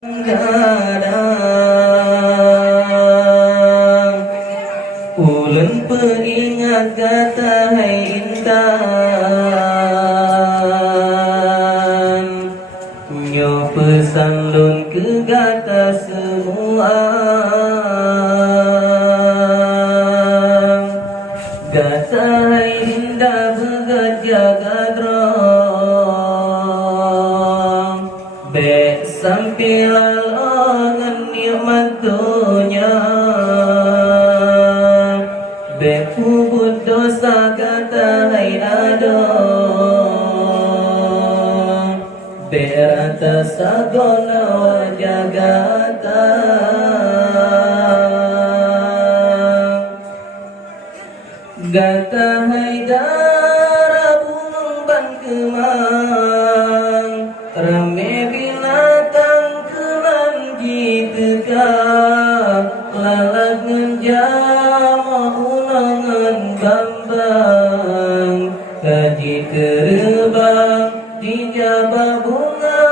Kadang ulun peringat kata hai intan, nyo pesan lun ke kata semua, kata hai indah berjaga drong, bek sampai lalongan nikmat dunia, bek kubut dosa kata hai adong, bek rata sagona wajah gata, gata hai darah bungung ban kemang, rame binatang kelan jiteka, lalat ngenjama unangan bambang, kaji terbang di jabah bunga,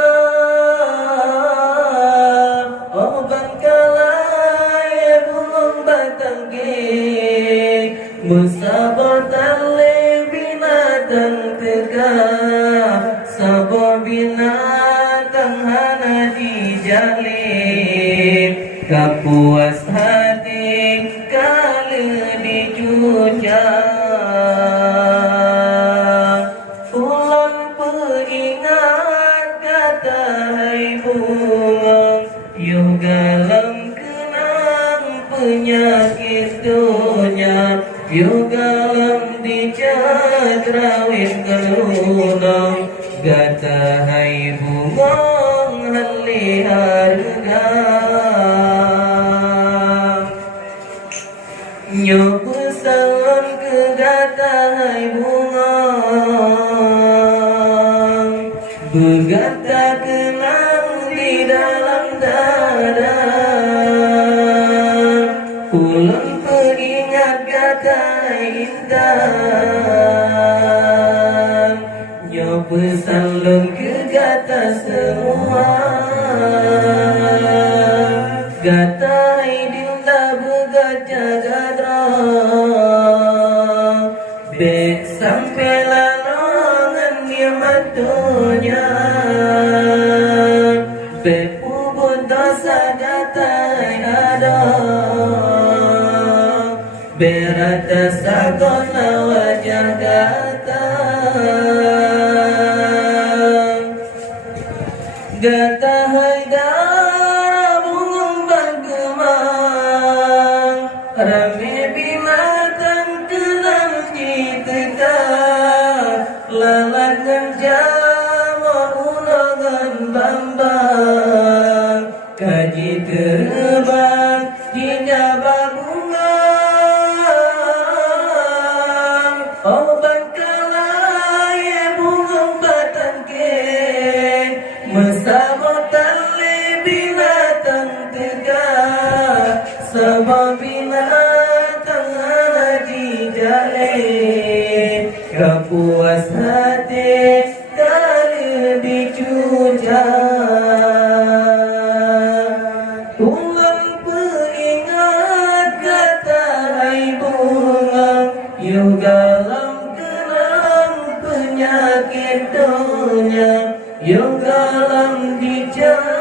oban kalai bungung batang ke, musabar tale binatang teka, sabar binatang hana dijalin, kapuas hati kala dicuca. Ulun peringat kata hai bunga, yo galam kenang penyakit dunia, yo galam dicat rawit kelunang, kata hai bunga hali harga, nyo pesan ke kata hai bunga, berkata kenang di dalam dada, ulun peringat kata intan, nyo pesan lun ke kata semua, kata dinda bergaca gadra, bek sampai lalongan nikmat dunia, bek puput dosa kata adong, berata sagona wajah gata, gata hai darah bungung bergemang, rame binatang kelam jiteka, lalat ngenjama unangan bambang, kaji terbang di jabah bunga, oban kalai bungung batang ke, mesabot tali binatang teka, sabab binatang hana dijalin, kapuas hati kali dicuca. Ulun peringat kata hai bunga, yo galam kenang penyakit dunia, yo galam dicat